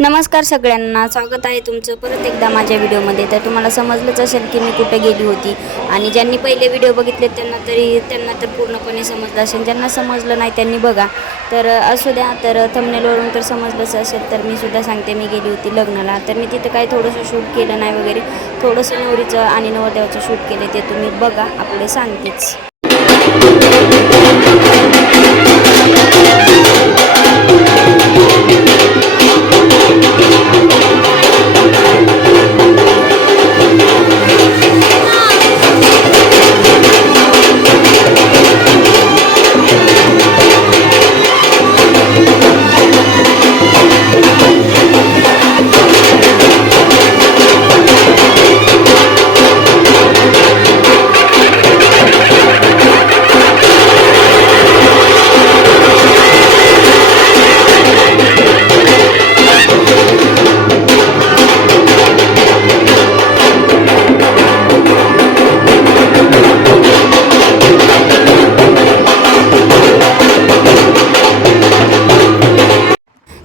नमस्कार सगळ्यांना, स्वागत आहे तुमचं परत एकदा माझ्या व्हिडिओमध्ये। तर तुम्हाला समजलंच असेल की मी कुठे गेली होती आणि ज्यांनी पहिले व्हिडिओ बघितले त्यांना तर पूर्णपणे समजलं असेल, ज्यांना समजलं नाही त्यांनी बघा। तर असू द्या, तर थंबनेलवरून तर समजलंच असेल, तर मी सुद्धा सांगते मी गेली होती लग्नाला। तर मी तिथं काही थोडंसं शूट केलं नाही वगैरे, थोडंसं नवरीचं आणि नवरदेवाचं शूट केले, ते तुम्ही बघा, आपले सांगतेच।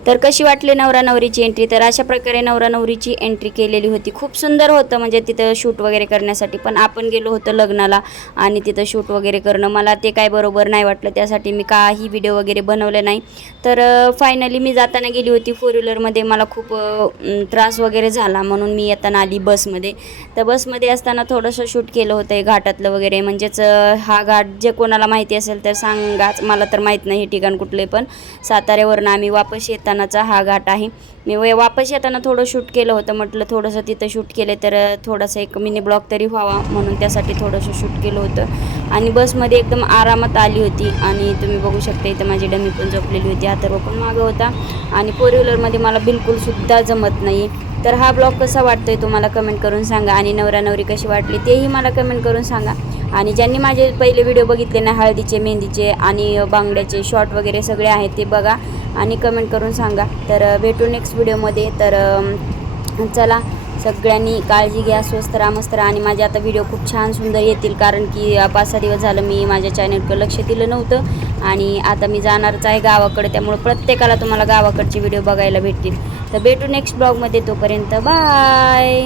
तर कशी वाटली नवरा नवरीची एंट्री? तर अशा प्रकारे नवरा नवरीची एंट्री केलेली होती। खूप सुंदर होतं, म्हणजे तिथं शूट वगैरे करण्यासाठी। पण आपण गेलो होतो लग्नाला आणि तिथं शूट वगैरे करणं मला ते काय बरोबर नाही वाटलं, त्यासाठी मी काही व्हिडिओ वगैरे बनवले नाही। तर फायनली मी जाताना गेली होती फोर व्हीलरमध्ये, मला खूप त्रास वगैरे झाला, म्हणून मी येताना आली बसमध्ये। तर बसमध्ये असताना थोडंसं शूट केलं होतं घाटातलं वगैरे, म्हणजेच हा घाट जे कोणाला माहिती असेल तर सांगाच, मला तर माहीत नाही हे ठिकाण कुठले, पण साताऱ्यावरून आम्ही वापस येतानाचा हा घाट आहे। मी वापस येताना थोडं शूट केलं होतं, म्हटलं थोडंसं तिथं शूट केलं तर थोडंसं एक मिनी ब्लॉग तरी व्हावा, म्हणून त्यासाठी थोडंसं शूट केलं होतं। आणि बसमध्ये एकदम आरामात आली होती, आणि तुम्ही बघू शकता इथं माझी डमी पण झोपलेली होती, अथर्व पण मागं होता। आणि फोर व्हीलरमध्ये मला बिलकुलसुद्धा जमत नाही। तर हा ब्लॉग कसा वाटतोय तुम्हाला कमेंट करून सांगा, आणि नवरा नवरी कशी वाटली तेही मला कमेंट करून सांगा। आणि ज्यांनी माझे पहिले व्हिडिओ बघितले ना, हळदीचे, मेहंदीचे आणि बांगड्याचे शॉर्ट वगैरे सगळे आहेत ते बघा आणि कमेंट करून सांगा। तर भेटू नेक्स्ट व्हिडिओमध्ये। तर चला, सगळ्यांनी काळजी घ्या, स्वस्त राहा, मस्त राहा। आणि माझे आता व्हिडिओ खूप छान सुंदर येतील, कारण की 5-6 दिवस झालं मी माझ्या चॅनलकडे लक्ष दिलं नव्हतं, आणि आता मी जाणारच आहे गावाकडे, त्यामुळे प्रत्येकाला तुम्हाला गावाकडचे व्हिडिओ बघायला भेटतील। तर भेटू नेक्स्ट ब्लॉगमध्ये, तोपर्यंत बाय।